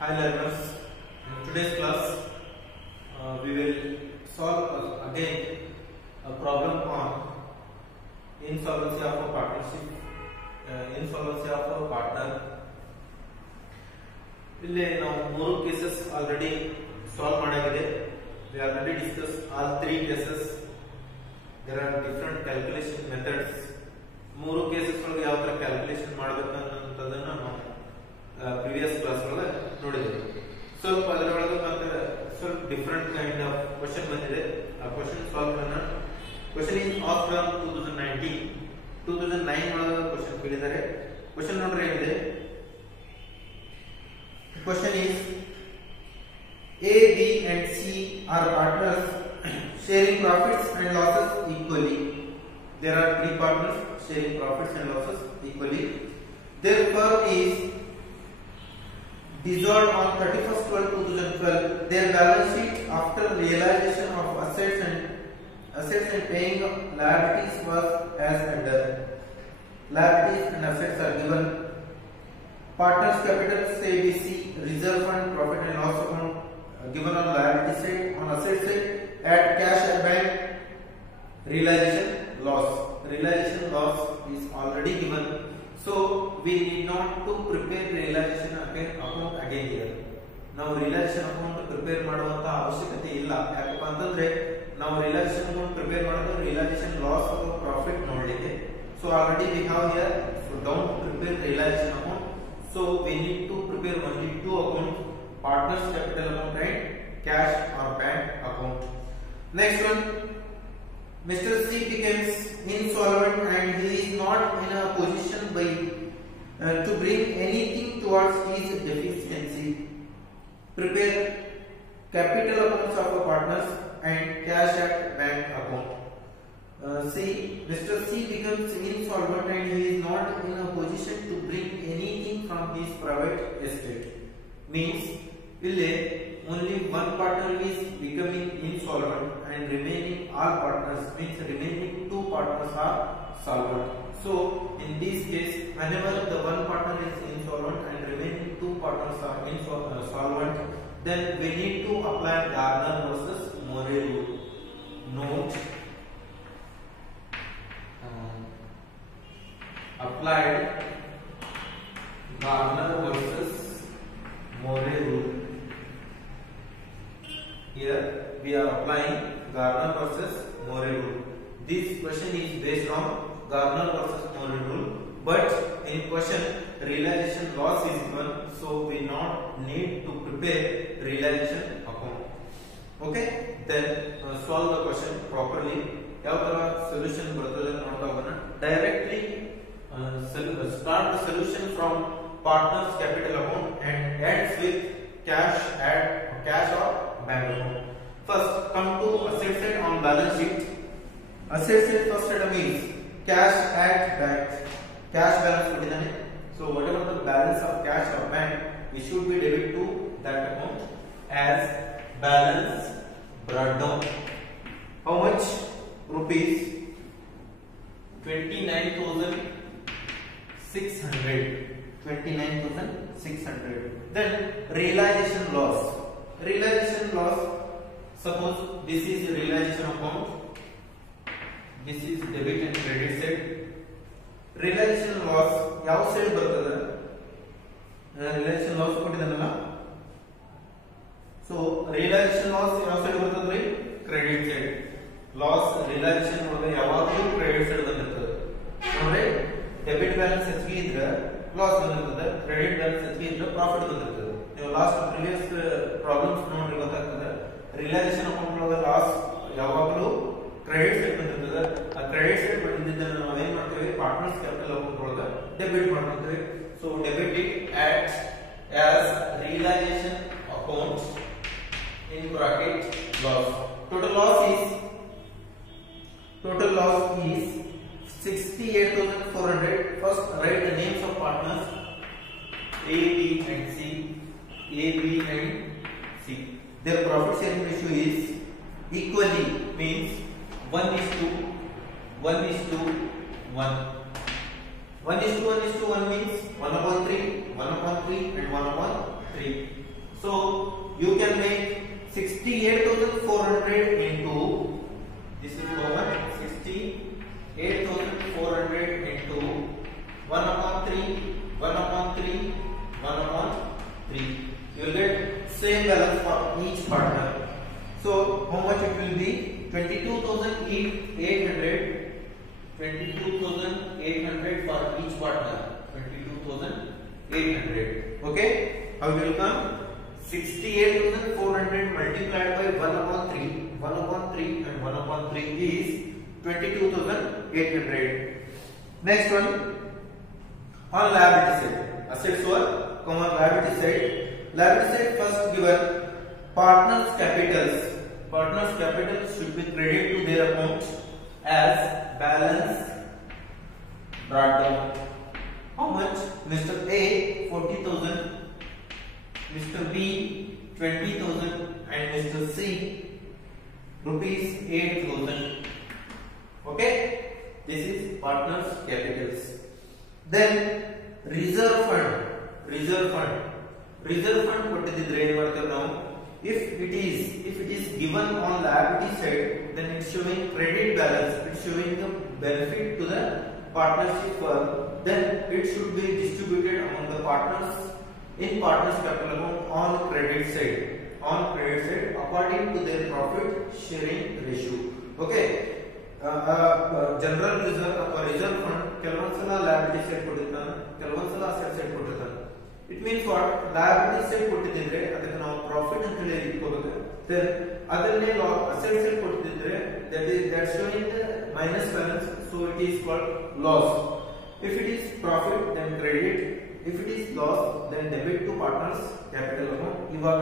Hi learners, in today's class we will solve again a problem on insolvency of a partnership, insolvency of a partner. ಇಲ್ಲಿ ನಾವು ಮೂರು cases already solve ಮಾಡಾಗಿದೆ. We already discussed all three cases. There are different calculation methods. ಮೂರು cases ಒಳಗೆ ಯಾವ ತರ calculation ಮಾಡಬೇಕು ಅನ್ನೋದನ್ನ ನಾವು ಪ್ರೀವಿಯಸ್ ಕ್ಲಾಸ್ ಒಳಗೆ ನೋಡಿದ್ದೇವೆ. ಸ್ವಲ್ಪ ಅದರೊಳಗೆ ಮತ್ತೆ ಸ್ವಲ್ಪ ಡಿಫರೆಂಟ್ ಕೈಂಡ್ ಆಫ್ ಕ್ವೆಶ್ಚನ್ ಬಂದಿದೆ. ಆ ಕ್ವೆಶ್ಚನ್ ಸಾಲ್ವ್ ಮಾಡೋಣ. ಕ್ವೆಶ್ಚನ್ ಇಸ್ ಆಫ್ ಫ್ರಮ್ 2009 ಒಳಗೆ ಕ್ವೆಶ್ಚನ್ ಕೇಳಿದ್ದಾರೆ. ಕ್ವೆಶ್ಚನ್ ನೋಡ್ರಿ ಏನಿದೆ. Question is A, B and C are partners sharing profits and losses equally. There are three partners sharing profits and losses equally. Their firm is dissolved on 31st/12/2012. Their balance sheet after realization of assets and paying liabilities was as under. Liabilities and assets are given. Partners capital say ABC, reserve fund, profit and loss account given on liability side. On asset side, add cash at bank. Realization loss is already given, so we need not to prepare realization account again here. ನಾವು realization account prepare ಮಾಡುವಂತ ಅವಶ್ಯಕತೆ ಇಲ್ಲ. ಯಾಕಪ್ಪ ಅಂತಂದ್ರೆ ನಾವು realization account prepare ಮಾಡೋದು realization loss ಅಥವಾ profit ನೋಡ್ಲಿಕ್ಕೆ. So already we have here, so don't prepare realization account. So we need to prepare only two accounts, partners capital account and cash or bank account. Next one, Mr. C becomes insolvent and he is not in a position to bring anything towards his deficiency. Prepare capital accounts of the partners and cash at bank account. C. Mr. C becomes insolvent and he is not in a position to bring anything from his private estate. Means, only one partner is becoming insolvent and remaining all partners, means remaining two partners are solvent. So, in this case, whenever the one partner is insolvent and remaining two partners are solvent, then we need to apply Gardner versus More rule. Note. Applied Gardner versus More rule. Here we are applying Gardner versus More rule. This question is based on Gardner versus More rule, but in question realization loss is given, so we not need to prepare realization account. Okay, then solve the question properly. ಯಾವ ತರ solution ಬರ್ತದೆ ನೋಡ್ತಾ ಹೋಗೋಣ. Directly start the solution from partners capital account and ends with cash or bank account. First come to asset side on balance sheet. Asset side first item is cash at bank. Cash balance ಕೊಟ್ಟಿದ್ದಾನೆ. So whatever the balance of cash or bank, we should be debit to that account as balance brought down. How much? Rupees 29,600. Then realization loss. Suppose this is realization account, this is debit and credit side. Realization loss ಯಾವ side ಬರ್ತದೆ? realization loss ಕೊಟ್ಟಿದ್ದಾನಲ್ಲ, so realization loss ಯಾವ side ಬರ್ತದ್ರಿ? credit side. Loss realization ಒಳಗೆ ಯಾವಾಗಲೂ credit side ಬಂದಿರ್ತದೆ. ನೋಡಿ, debit balance ಹೆಚ್ಚಿಗೆ ಇದ್ರೆ ಲಾಸ್ ಬಂದಿರ್ತದೆ, ಕ್ರೆಡಿಟ್ ಬ್ಯಾಲೆನ್ಸ್ ಹೆಚ್ಚಿಗೆ ಇದ್ರೆ ಪ್ರಾಫಿಟ್ ಬಂದಿರ್ತದೆ. ನೀವು ಲಾಸ್ಟ್ ಪ್ರೀವಿಯಸ್ ಪ್ರಾಬ್ಲಮ್ಸ್ ನೋಡ್ರಿ ಗೊತ್ತಾಗ್ತದೆ. ರಿಯಲೈಸೇಷನ್ ಅಕೌಂಟ್ ಒಳಗೆ ಲಾಸ್ ಯಾವಾಗಲೂ ಕ್ರೆಡಿಟ್ ಸೈಡ್ ಬಂದಿರ್ತದೆ. ಆ ಕ್ರೆಡಿಟ್ ಸೈಡ್ ಬಂದಿದ್ದನ್ನು ನಾವು ಏನ್ ಮಾಡ್ತೇವೆ? ಪಾರ್ಟ್ನರ್ಸ್ ಕ್ಯಾಪಿಟಲ್ ಅಕೌಂಟ್ ಒಳಗೆ ಡೆಬಿಟ್ ಮಾಡ್ಕೊಳ್ತೇವೆ. So debit it at as realisation account in bracket loss. Total loss is 68,400. First write the names of partners A, B and C. Their profit sharing ratio is equally, means 1:1. 1:1 means 1/3 and 1/3. 3. So you can make 68,400 into, this is how much? 68,400 into 1 upon 3, 1 upon 3, 1 upon 3. You will get same balance for each partner. So how much it will be? 22,800. 22,800 for each partner. 22,800. Okay? How it will come? 68,400 multiplied by 1 upon 3. 1 upon 3 and 1 upon 3 is 22,800. Next one. On liability side. Assets were come on liability side. Liability side first given partners' capitals. Partners' capitals should be credited to their account as balance brought down. How much? Mr. A 40,000, Mr. B 20,000 and Mr. C rupees 8,000. Okay, this is partners' capitals. Then reserve fund. Reserve fund ಕೊಟ್ಟಿದ್ರೆ ಏನು ಮಾಡ್ತೇವೆ ನಾವು? If it is given on liability side, then it's showing credit balance. It's showing the benefit to the partnership firm. Then it should be distributed among the partners in partners capital account on credit side. On credit side according to their profit sharing ratio. Okay. General reserve ಅಥವಾ reserve fund ಕೆಲವೊಂದ್ಸಲ liability side ಕೊಟ್ಟಿರ್ತಾನೆ, ಕೆಲವೊಂದ್ಸಲ asset side ಕೊಟ್ಟಿರ್ತಾನೆ. It means what? Liability side ಕೊಟ್ಟಿದ್ರೆ ಅದಕ್ಕೆ ನಾವು profit ಅಂತ ಹೇಳಿ ಇಟ್ಕೋಬೇಕು. Then ಅದನ್ನೇ asset side ಕೊಟ್ಟಿದ್ರೆ that's showing the minus balance, so it is called loss. If it is profit, then credit. If it is loss, then debit to partners capital account. ಇವಾಗ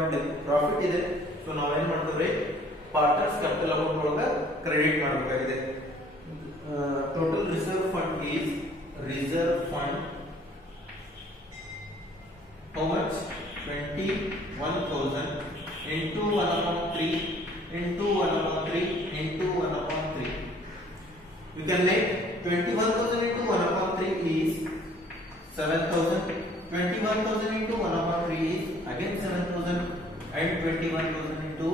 profit ಇದೆ, so ನಾವು ಏನು ಮಾಡ್ತೇವೆ? Partners capital account ಒಳಗೆ credit ಮಾಡಬೇಕಾಗಿದೆ. Total reserve fund is reserve fund. How much? 21,000 into 1 upon 3 into 1 upon 3 into 1 upon 3. You can make 21,000 into 1 upon 3 is 7,000. 21,000 into 1 upon 3 is again 7,000 and 21,000 into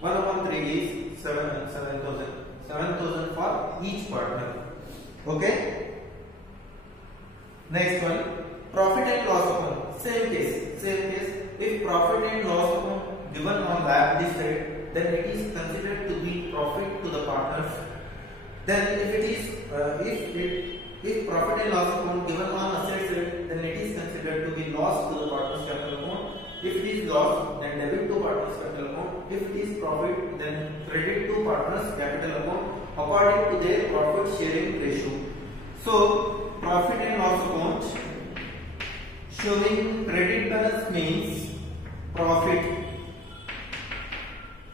1 upon 3 is 7,000. 7,000 for each partner. Okay. Next one, profit and loss account. Same case. If profit and loss account given on liability side, then it is considered to be profit to the partners. Then if profit and loss account given on asset side, then it is considered to be loss to the partners capital account. If it is loss, then debit to partners capital account. If it is profit, then credit to partners capital account according to their profit sharing ratio. So profit and loss account showing credit balance means profit.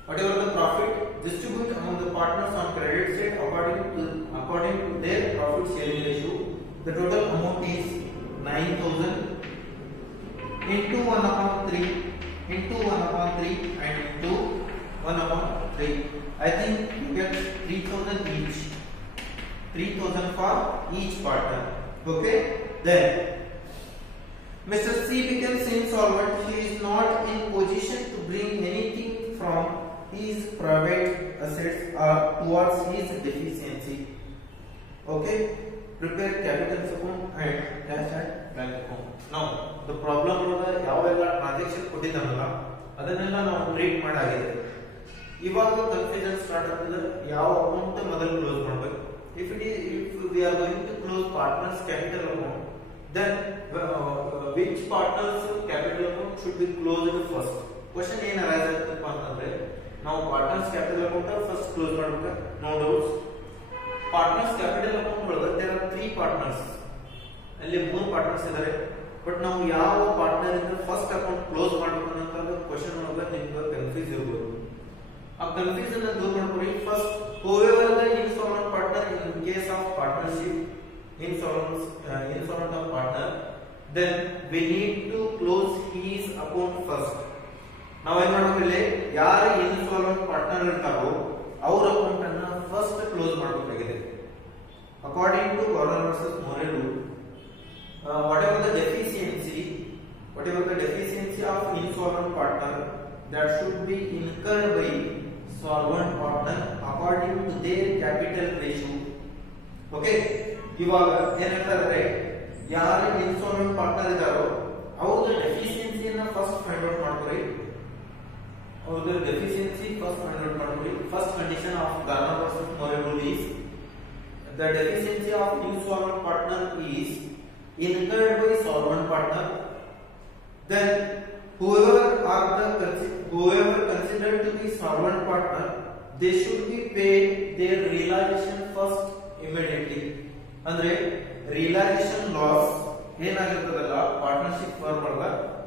Whatever the profit, distribute among the partners on credit side according to their profit sharing ratio. The total amount is 9,000 into 1 upon 3 into 1 upon 3 and into 1 upon 3. I think you get 3,000 each. 3,000 for each partner. Okay. Then Mr. C becomes insolvent. He is not in position to bring anything from his private assets towards his deficiency. Okay. Prepare capital account and cash and bank account. Now the problem is ಯಾವೆಲ್ಲ transaction ಕೊಟ್ಟಿದ್ದಾನಲ್ಲ ಅದನ್ನೆಲ್ಲ ನಾವು treat ಮಾಡಾಗಿದೆ. ಇವಾಗ confusion start ಆಗ್ತದೆ, ಯಾವ account ಮೊದಲು close ಮಾಡಬೇಕು. If we are going to close partners capital account, then which partners capital account should be closed first? Question ಏನು arise ಆಗುತ್ತಪ್ಪ ಅಂತಂದ್ರೆ ನಾವು partners capital account first close ಮಾಡಬೇಕು. No doubts. Partners capital account ಒಳಗೆ there are 3 partners. ಅಲ್ಲಿ 3 partners ಇದ್ದಾರೆ. But ನಾವು ಯಾವ partner ಇಂದ ಫಸ್ಟ್ ಅಕೌಂಟ್ ಕ್ಲೋಸ್ ಮಾಡಬೇಕು ಅಂತ ಕ್ವೆಶ್ಚನ್ ಒಳಗೆ ನಿಮಗೆ ಕನ್ಫ್ಯೂಸ್ ಇರಬಹುದು. ಆ ಕನ್ಫ್ಯೂಷನ್ ಅನ್ನು ದೂರ ಮಾಡ್ಕೊಳ್ಳಿ. First whoever the insolvent partner in case of partnership, insolvent of partner, then we need to close his account first. ನಾವು ಏನು ಮಾಡಬೇಕಿಲ್ಲ, ಯಾರು ಇನ್ಸಾಲ್ವೆಂಟ್ ಪಾರ್ಟ್ನರ್ ಇರ್ತಾರೋ ಅವರ ಅಕೌಂಟ್ ಅನ್ನು ಫಸ್ಟ್ ಕ್ಲೋಸ್ ಮಾಡಬೇಕಾಗಿದೆ. According to governor versus Murray rule, whatever the deficiency whatever the deficiency of insolvent partner that should be incurred by solvent partner according to their capital ratio. Okay, ಇವಾಗ ಏನಂತಾರೆ ಯಾರು insolvent partner ಇದ್ದಾರೋ ಅವ್ರದ್ದು ಡೆಫಿಷಿಯನ್ಸಿಯನ್ನ first find out ಮಾಡ್ಕೊರಿ. ಅವ್ರದ್ದು deficiency first find out ಮಾಡ್ಕೊರಿ. First condition of Garner versus Murray rule is the deficiency of insolvent partner is incurred by solvent partner. Then whoever considered to be solvent partner, they should be paid their realization first immediately. ಅಂದ್ರೆ realization loss ಏನಾಗಿರ್ತದಲ್ಲ partnership firm ಒಳಗ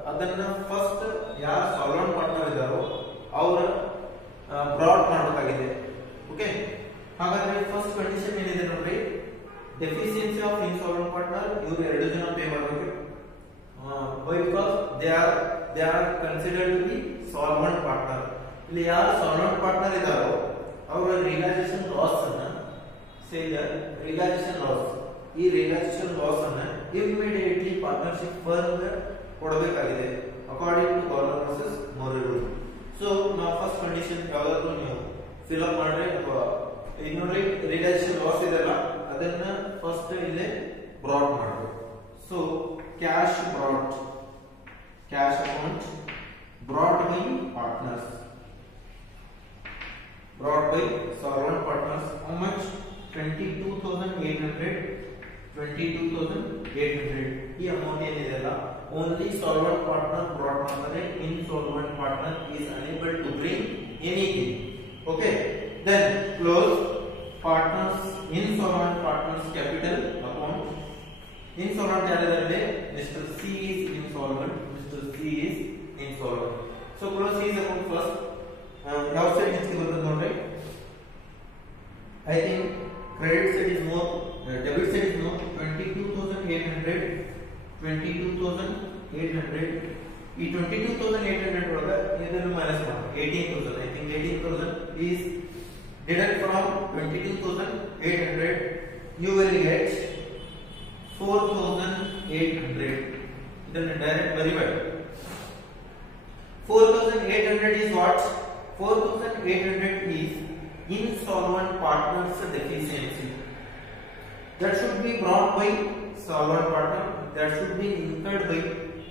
ಅದನ್ನ first ಯಾರು solvent partner ಇದ್ದಾರೋ ಅವರ broad ಮಾಡಬೇಕಾಗಿದೆ. Okay, ಹಾಗಾದ್ರೆ first condition ಏನಿದೆ ನೋಡ್ರಿ, ಡೆಫಿಷಿಯನ್ಸಿ ಆಫ್ ಇನ್ಸಾಲ್ವೆಂಟ್ ಪಾರ್ಟ್ನರ್ ಇವರು ಎರಡು ಜನ ಪೇ ಮಾಡಬೇಕು. Because they are considered to be solvent partner. ಇಲ್ಲಿ ಯಾರು ಸಾಲ್ವೆಂಟ್ ಪಾರ್ಟ್ನರ್ ಇದ್ದಾರೋ ಅವರ ರಿಯಲೈಸೇಷನ್ ಲಾಸ್ ಅನ್ನ ಈ ರಿಯಲೈಸೇಷನ್ ಲಾಸ್ ಅನ್ನ ಇಮಿಡಿಯೇಟ್ಲಿ ಪಾರ್ಟ್ನರ್ಶಿಪ್ ಫರ್ಮ್ ಕೊಡಬೇಕಾಗಿದೆ according to Garner versus Murray rule. So ನಾವು ಫಸ್ಟ್ ಕಂಡೀಷನ್ ಯಾವ್ದಾದ್ರು ನೀವು ಫಿಲ್ ಅಪ್ ಮಾಡ್ರಿ ಅಥವಾ ಇನ್ನೊಂದು ರಿಯಲೈಸೇಷನ್ ಲಾಸ್ ಇದೆಲ್ಲ ಅದನ್ನ ಫಸ್ಟ್ ಇಲ್ಲೇ ಬ್ರಾಡ್ ಮಾಡಬೇಕು. So cash account brought by partners, brought by solvent partners. How much? 22,800. ಈ ಅಮೌಂಟ್ ಏನಿದೆಲ್ಲ ಓನ್ಲಿ ಸಾಲ್ವೆಂಟ್ ಪಾರ್ಟ್ನರ್ ಬ್ರಾಡ್ ಮಾಡ್ತಾರೆ. Insolvent partner is unable to bring anything. Okay, then close partners insolvent partners capital account. Insolvent ಯಾರಿದ್ದಾರೆ? Mr. C is insolvent. So close his account first. ಯಾವ side ಹೆಚ್ಚಿಗೆ ಬರ್ತದೆ ನೋಡ್ರಿ, I think credit side is more, debit side is more. 22,800 ಈ 22,800 ಒಳಗೆ ಇದನ್ನು minus ಮಾಡಿ 18,000. I think 18,000 is deduct from 22,800. you will get 4,800. ಇದನ್ನು direct ಬರಿಬೇಡಿ. 4,800 is what? 4,800 is insolvent partner's deficiency. That should be brought by solvent partner. That should be incurred by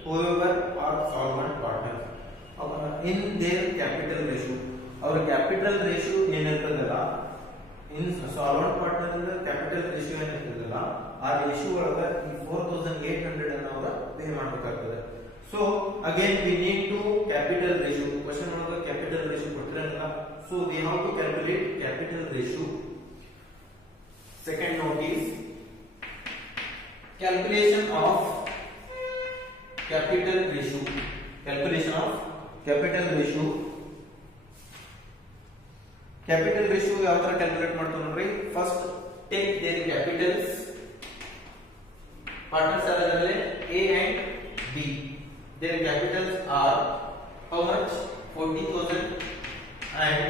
whoever are solvent partners in their capital ratio. Our capital ratio ಏನಿರ್ತದಲ್ಲ, in solvent partner ಇಂದ capital ratio ಏನಿರ್ತದಲ್ಲ ಆ ratio ಒಳಗೆ ಈ 4,800 ಅನ್ನು ಅವರ pay ಮಾಡಬೇಕಾಗ್ತದೆ. So again we need to capital ratio. Question ಒಳಗೆ capital ratio ಕೊಟ್ಟಿರಲ್ಲ, so we have to calculate capital ratio. Second note is calculation of capital ratio. Calculation of capital ratio. Capital ratio ಯಾವ ತರ calculate ಮಾಡ್ತೀವಿ ನೋಡ್ರಿ. First take their capitals. Partners ಯಾರಾದ್ರೆ A and B. Their capitals are how much? 40,000 and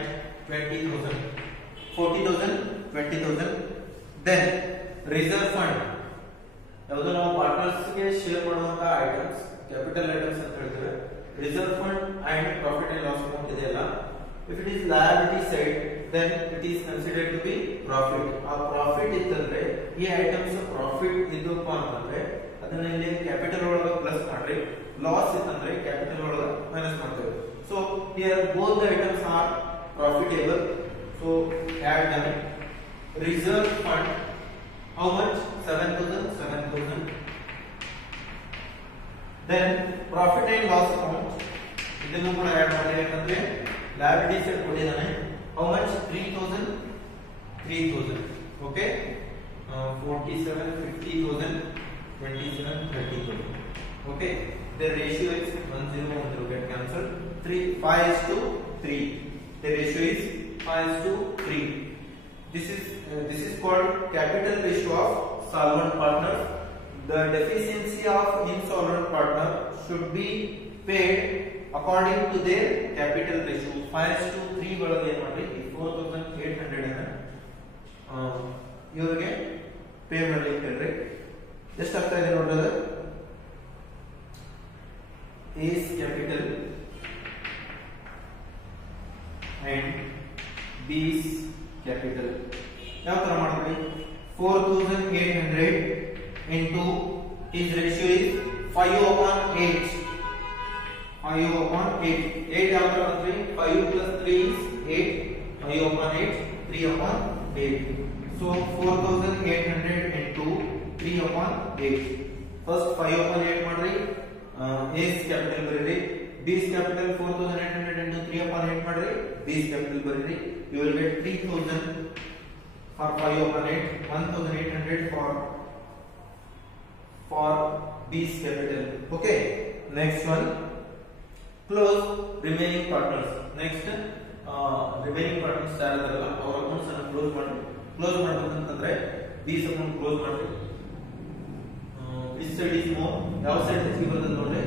20,000. 40,000, 20,000. Then reserve fund. ಯಾವುದು ನಾವು partners ಗೆ share ಮಾಡುವಂತ items, capital items ಅಂತ ಹೇಳ್ತೇವೆ. Reserve fund and profit and loss account ಇದೆಯಲ್ಲ, if it is liability side then it is considered to be profit. ಆ profit ಇತ್ತಂದ್ರೆ ಈ ಐಟಮ್ಸ್ ಪ್ರಾಫಿಟ್ ಇದ್ದಪ್ಪ ಅಂತಂದ್ರೆ ಅದನ್ನ ಇಲ್ಲಿ ಕ್ಯಾಪಿಟಲ್ ಒಳಗೆ ಪ್ಲಸ್ ಮಾಡ್ರಿ, ಲಾಸ್ ಇತ್ತಂದ್ರೆ ಕ್ಯಾಪಿಟಲ್ ಒಳಗೆ ಮೈನಸ್ ಮಾಡ್ತೇವೆ. So here both the items are profitable, so add them. Reserve fund how much? 7,000. Then profit and loss account ಇದನ್ನು ಕೂಡ ಆಡ್ ಮಾಡಿ, ಯಾಕಂದ್ರೆ liability side ಕೊಟ್ಟಿದ್ದಾನೆ. how much? 3,000. okay, 47, 50,000, 27, 30,000. okay, the ratio is 1,010 get cancelled. 5:3. the ratio is 5:3. This is called capital ratio of solvent partners. The deficiency of insolvent partner should be paid according to their capital ratio. 5:3 ಒಳಗೆ ಏನು ಮಾಡಿ 4,800 ಅನ್ನು ಇವರಿಗೆ pay ಮಾಡಲಿಕ್ಕೆ ಹೇಳ್ರಿ. ಎಷ್ಟು ಆಗ್ತಾ ಇದೆ ನೋಡ್ರಿ, A's capital and B's capital. ಯಾವ ತರ ಮಾಡ್ತೀವಿ? 4800 into his ratio is 5/8. 5/8. 8 ಯಾವ ತರ ಮಾಡ್ತೀವಿ? 5 plus 3 is 8. 5/8. 3/8. So 4800 into 3/8. First 5/8 ಮಾಡ್ರಿ. A's capital ಬರೀರಿ. B's capital 4800 into 3/8 ಮಾಡ್ರಿ. B's capital ಬರೀರಿ. You will get 3000 for 5/8. 1800 for B's capital. Okay. Next one. Close remaining partners. Next remaining partners ಯಾರಾದ್ರಲ್ಲ ಅವರ accounts ಅನ್ನು close ಮಾಡಿ. ಕ್ಲೋಸ್ ಮಾಡಬೇಕಂತಂದ್ರೆ B's ಅಕೌಂಟ್ ಕ್ಲೋಸ್ ಮಾಡಿ. Which side is more? ಯಾವ side ಹೆಚ್ಚಿಗೆ ಬರ್ತದೆ ನೋಡ್ರಿ.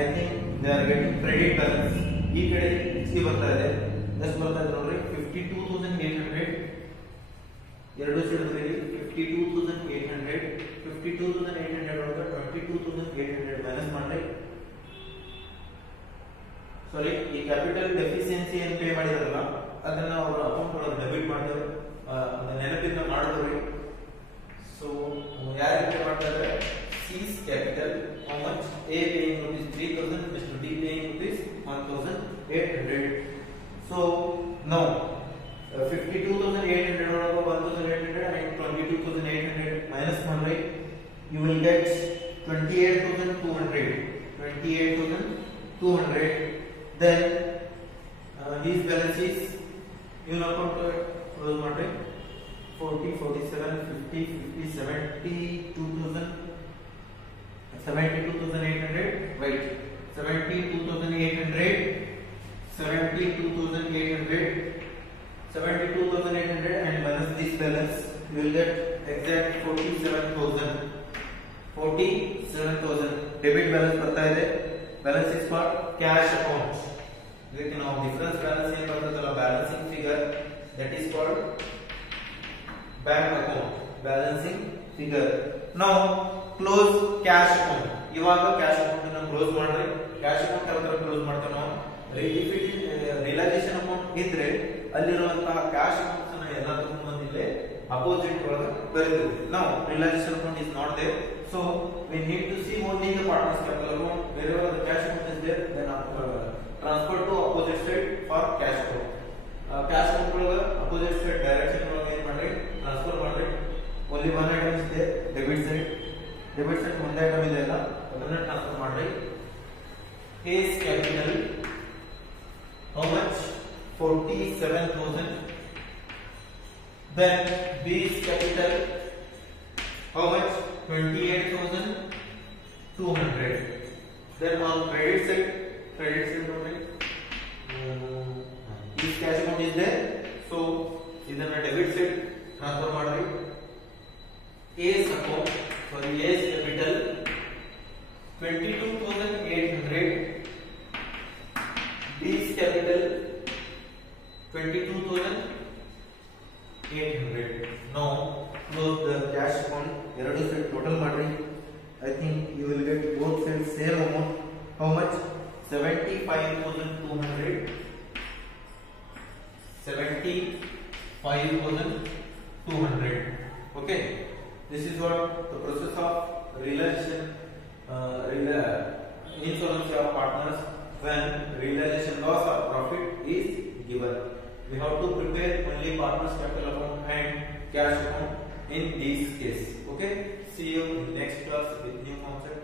I think they are getting credit balance. ಈ ಕಡೆ ಹೆಚ್ಚಿಗೆ ಬರ್ತಾ ಇದೆ. ಎಷ್ಟು ಬರ್ತಾ ಇದೆ ನೋಡ್ರಿ? 52800. ಎರಡು ಸೈಡ್ ಬರೀರಿ. 52800. 52800 ಒಳಗೆ 22800 ಮೈನಸ್ ಮಾಡ್ರಿ. ಸಾರಿ, ಈ ಕ್ಯಾಪಿಟಲ್ ಡೆಫಿಷಿಯನ್ಸಿ ಏನು ಪೇ ಮಾಡಿದಾರಲ್ಲ ಅದನ್ನ ಅವರ ಅಕೌಂಟ್ ಒಳಗೆ ಡೆಬಿಟ್ ಮಾಡ್ತಾರೆ. ನೆನಪಿಂದ ಮಾಡಿದ್ರಿ. ಸೊ ಯಾರಿಗೆ ಪೇ ಮಾಡ್ತಾರೆ? C's capital. How much? A paying rupees 3000, Mr. D paying rupees 1800. So now 52,800 ಒಳಗೆ 1800 and 22,800 minus ಮಾಡ್ರಿ. You will get 28,200. 28,200. Then these balances you know account close ಮಾಡ್ರಿ. 40, 47, 50, 50, 72,000, 72,800. Right. 72,800. 72,800. 72,800 and minus this balance, you will get exact 47,000. 47,000 debit balance ಬರ್ತಾ ಇದೆ. Balance is for cash account. ಇದಕ್ಕೆ ನಾವು difference balance ಏನು ಬರ್ತದಲ್ಲ balancing figure, that is called bank account balancing figure. Now close cash account. ಇವಾಗ cash account ಅನ್ನು close ಮಾಡ್ರಿ. cash account ಯಾವ ತರ ಕ್ಲೋಸ್ ಮಾಡ್ತೀವಿ ನಾವು? if it is realization account ಇದ್ರೆ ಅಲ್ಲಿರುವಂತಹ cash accounts ಅನ್ನು ಎಲ್ಲ ತಗೊಂಡು ಬಂದಿಲ್ಲೇ ಅಪೋಸಿಟ್ ಒಳಗೆ ಬರೆದು. Now realization account is not there, so we need to see only the partners capital account. Wherever the cash account is there, then transfer to opposite side for cash account. cash account ಒಳಗೆ opposite side direction ಒಳಗೆ ಏನು ಮಾಡ್ರಿ? Transfer ಮಾಡ್ರಿ. only one item is there, debit side. debit side ಒಂದು item ಇದೆ ಅಲ್ಲ ಅದನ್ನ transfer ಮಾಡ್ರಿ. A's capital how much? 47,000. Then B's capital how much? 28,200. Then on credit side only this cash amount is there, so ಇದನ್ನ debit side transfer ಮಾಡ್ರಿ. A's account, sorry, A's capital 22,800. B's capital 22,800. Now close the cash account. ಎರಡು side total ಮಾಡ್ರಿ. I think you will get both sides same amount. How much? 75,200. 75,200. Okay. This is what the process of realization, insolvency of partners when realization loss or profit is given. We have to prepare only partners capital account and cash account in this case. Okay. See you in next class with new concept.